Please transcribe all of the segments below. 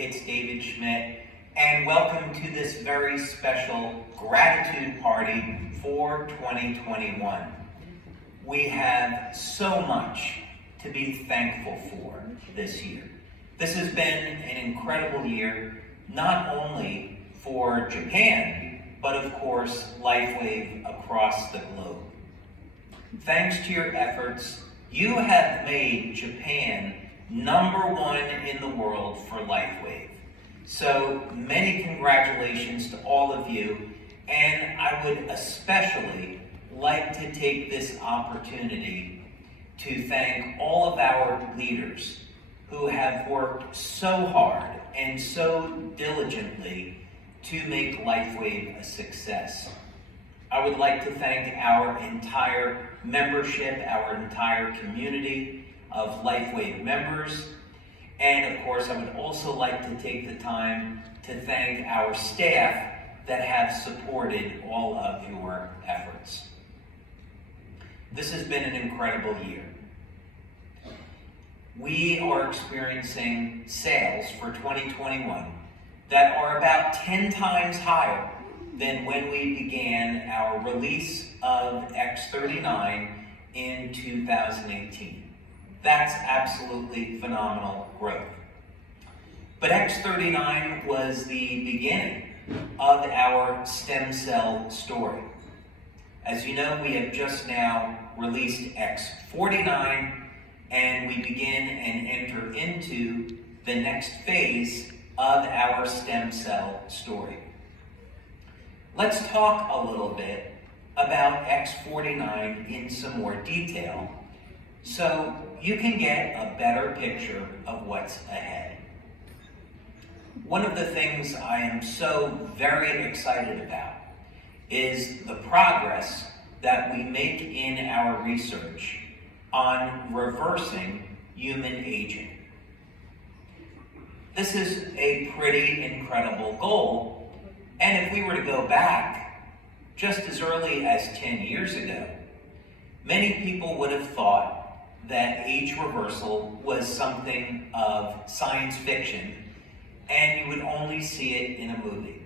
it's David Schmidt, and welcome to this very special gratitude party for 2021. We have so much to be thankful for this year. This has been an incredible year, not only for Japan, but of course, LifeWave across the globe. Thanks to your efforts, you have made Japan #1 in the world for LifeWave. So many congratulations to all of you, and I would especially like to take this opportunity to thank all of our leaders who have worked so hard and so diligently to make LifeWave a success. I would like to thank our entire membership, our entire community of LifeWave members. And of course, I would also like to take the time to thank our staff that have supported all of your efforts. This has been an incredible year. We are experiencing sales for 2021 that are about 10 times higher than when we began our release of X39 in 2018. That's absolutely phenomenal growth. But X39 was the beginning of our stem cell story. As you know, we have just now released X49, and we begin and enter into the next phase of our stem cell story. Let's talk a little bit about X49 in some more detail so you can get a better picture of what's ahead. One of the things I am so very excited about is the progress that we make in our research on reversing human aging. This is a pretty incredible goal, and if we were to go back just as early as 10 years ago, many people would have thought that age reversal was something of science fiction, and you would only see it in a movie.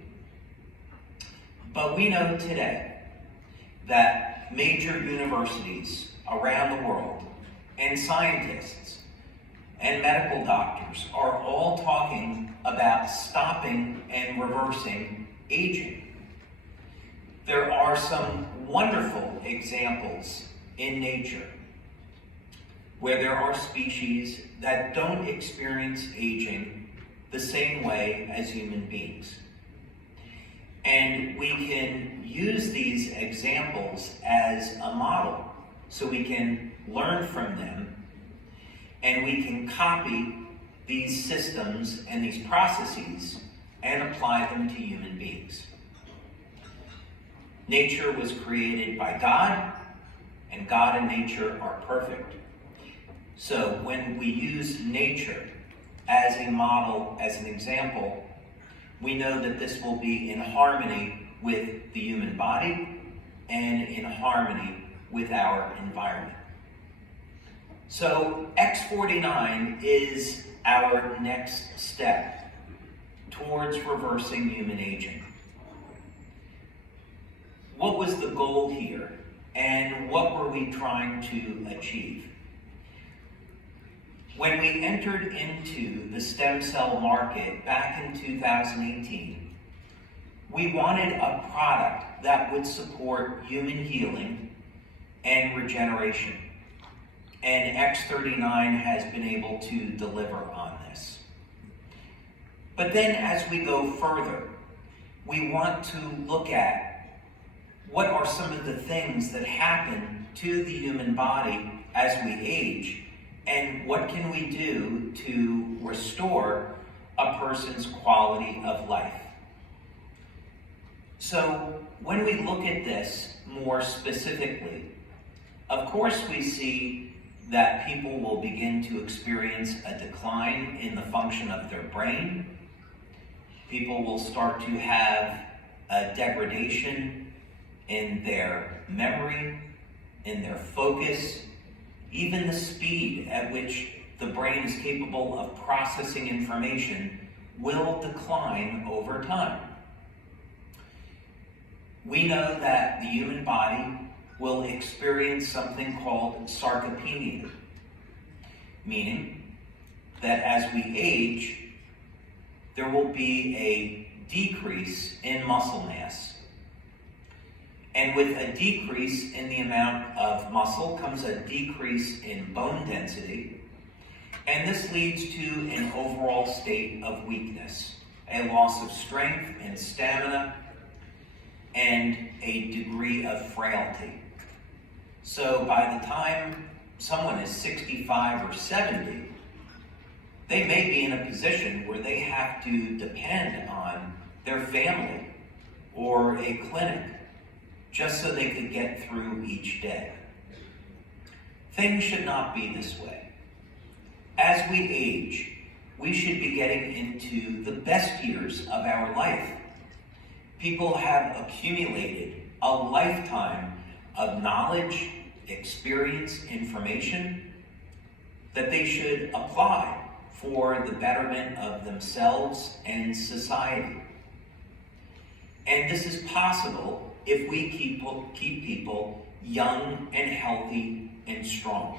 But we know today that major universities around the world and scientists and medical doctors are all talking about stopping and reversing aging. There are some wonderful examples in nature where there are species that don't experience aging the same way as human beings. And we can use these examples as a model so we can learn from them, and we can copy these systems and these processes and apply them to human beings. Nature was created by God, and God and nature are perfect. So when we use nature as a model, as an example, we know that this will be in harmony with the human body and in harmony with our environment. So X49 is our next step towards reversing human aging. What was the goal here, and what were we trying to achieve? When we entered into the stem cell market back in 2018, we wanted a product that would support human healing and regeneration. And X39 has been able to deliver on this. But then as we go further, we want to look at what are some of the things that happen to the human body as we age, and what can we do to restore a person's quality of life. So when we look at this more specifically, of course we see that people will begin to experience a decline in the function of their brain. People will start to have a degradation in their memory, in their focus, even the speed at which the brain is capable of processing information will decline over time. We know that the human body will experience something called sarcopenia, meaning that as we age, there will be a decrease in muscle mass. And with a decrease in the amount of muscle comes a decrease in bone density, and this leads to an overall state of weakness, a loss of strength and stamina, and a degree of frailty. So by the time someone is 65 or 70, they may be in a position where they have to depend on their family or a clinic just so they could get through each day. Things should not be this way. As we age, we should be getting into the best years of our life. People have accumulated a lifetime of knowledge, experience, information that they should apply for the betterment of themselves and society. And this is possible if we keep people young and healthy and strong.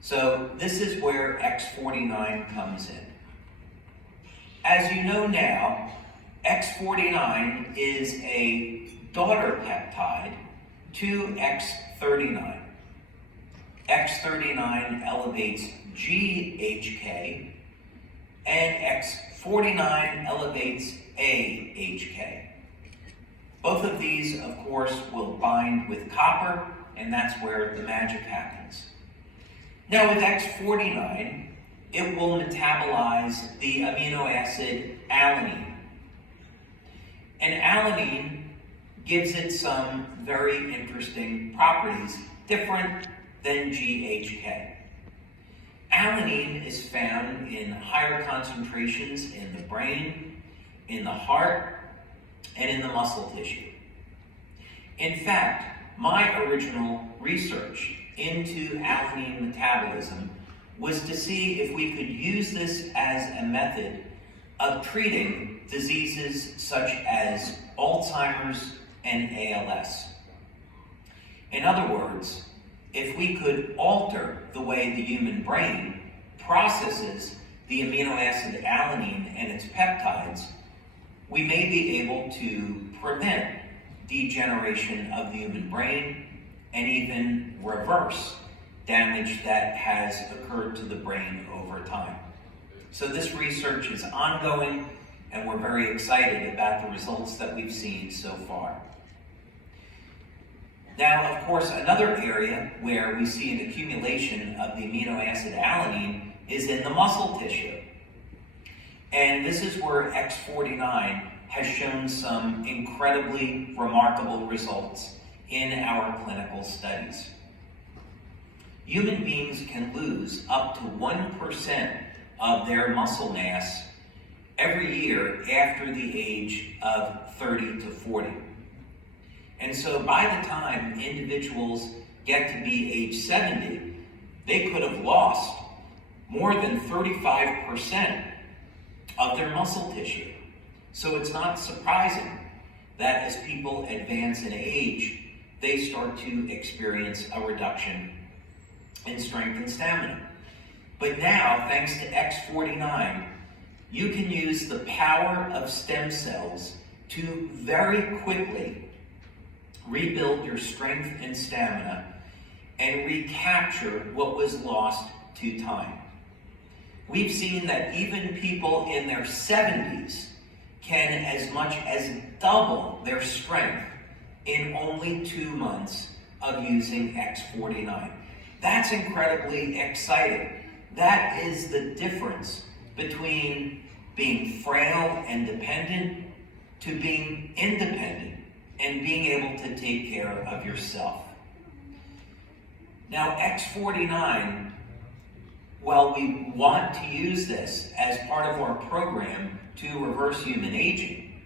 So this is where X49 comes in. As you know now, X49 is a daughter peptide to X39. X39 elevates GHK, and X49 elevates AHK. Both of these, of course, will bind with copper, and that's where the magic happens. Now with X49, it will metabolize the amino acid alanine. And alanine gives it some very interesting properties, different than GHK. Alanine is found in higher concentrations in the brain, in the heart, and in the muscle tissue. In fact, my original research into alanine metabolism was to see if we could use this as a method of treating diseases such as Alzheimer's and ALS. In other words, if we could alter the way the human brain processes the amino acid alanine and its peptides, we may be able to prevent degeneration of the human brain and even reverse damage that has occurred to the brain over time. So this research is ongoing, and we're very excited about the results that we've seen so far. Now, of course, another area where we see an accumulation of the amino acid alanine is in the muscle tissue. And this is where X49 has shown some incredibly remarkable results in our clinical studies. Human beings can lose up to 1% of their muscle mass every year after the age of 30 to 40. And so by the time individuals get to be age 70, they could have lost more than 35% of their muscle tissue. So it's not surprising that as people advance in age, they start to experience a reduction in strength and stamina. But now, thanks to X49, you can use the power of stem cells to very quickly rebuild your strength and stamina and recapture what was lost to time. We've seen that even people in their 70s can as much as double their strength in only 2 months of using X49. That's incredibly exciting. That is the difference between being frail and dependent to being independent and being able to take care of yourself. Now, X49, while we want to use this as part of our program to reverse human aging,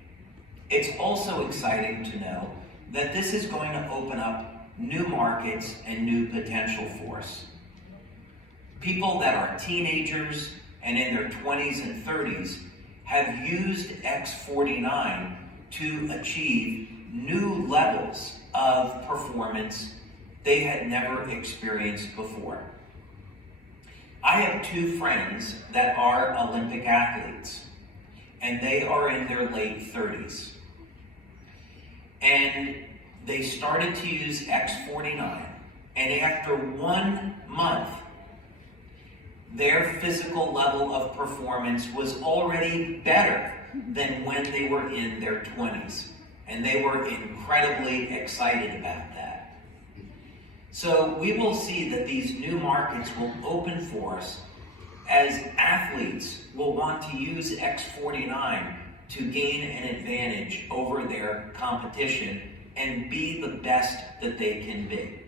it's also exciting to know that this is going to open up new markets and new potential for us. People that are teenagers and in their 20s and 30s have used X49 to achieve new levels of performance they had never experienced before. I have two friends that are Olympic athletes, and they are in their late 30s. And they started to use X49, and after 1 month, their physical level of performance was already better than when they were in their 20s. And they were incredibly excited about that. So we will see that these new markets will open for us as athletes will want to use X49 to gain an advantage over their competition and be the best that they can be.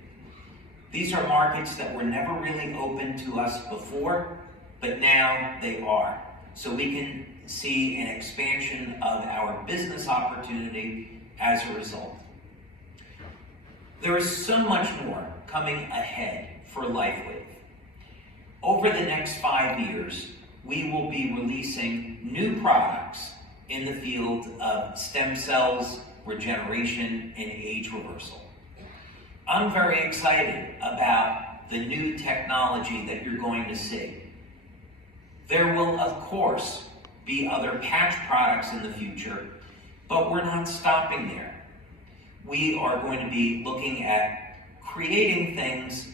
These are markets that were never really open to us before, but now they are. So we can see an expansion of our business opportunity as a result. There is so much more coming ahead for LifeWave. Over the next 5 years, we will be releasing new products in the field of stem cells, regeneration, and age reversal. I'm very excited about the new technology that you're going to see. There will, of course, be other patch products in the future, but we're not stopping there. We are going to be looking at creating things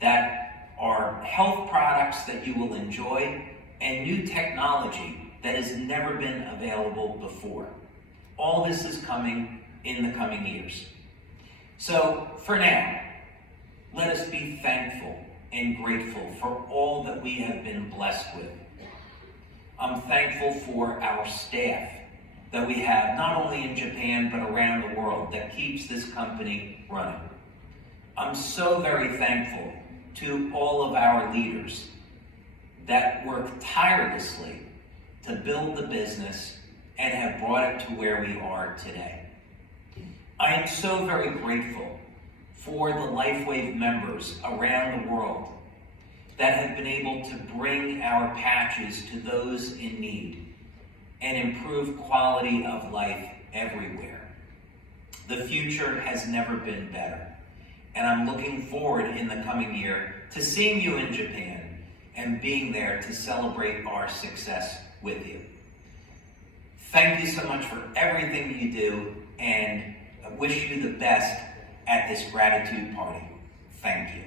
that are health products that you will enjoy and new technology that has never been available before. All this is coming in the coming years. So for now, let us be thankful and grateful for all that we have been blessed with. I'm thankful for our staff that we have, not only in Japan, but around the world, that keeps this company running. I'm so very thankful to all of our leaders that work tirelessly to build the business and have brought it to where we are today. I am so very grateful for the LifeWave members around the world that have been able to bring our patches to those in need and improve quality of life everywhere. The future has never been better, and I'm looking forward in the coming year to seeing you in Japan and being there to celebrate our success with you. Thank you so much for everything you do, and I wish you the best at this gratitude party. Thank you.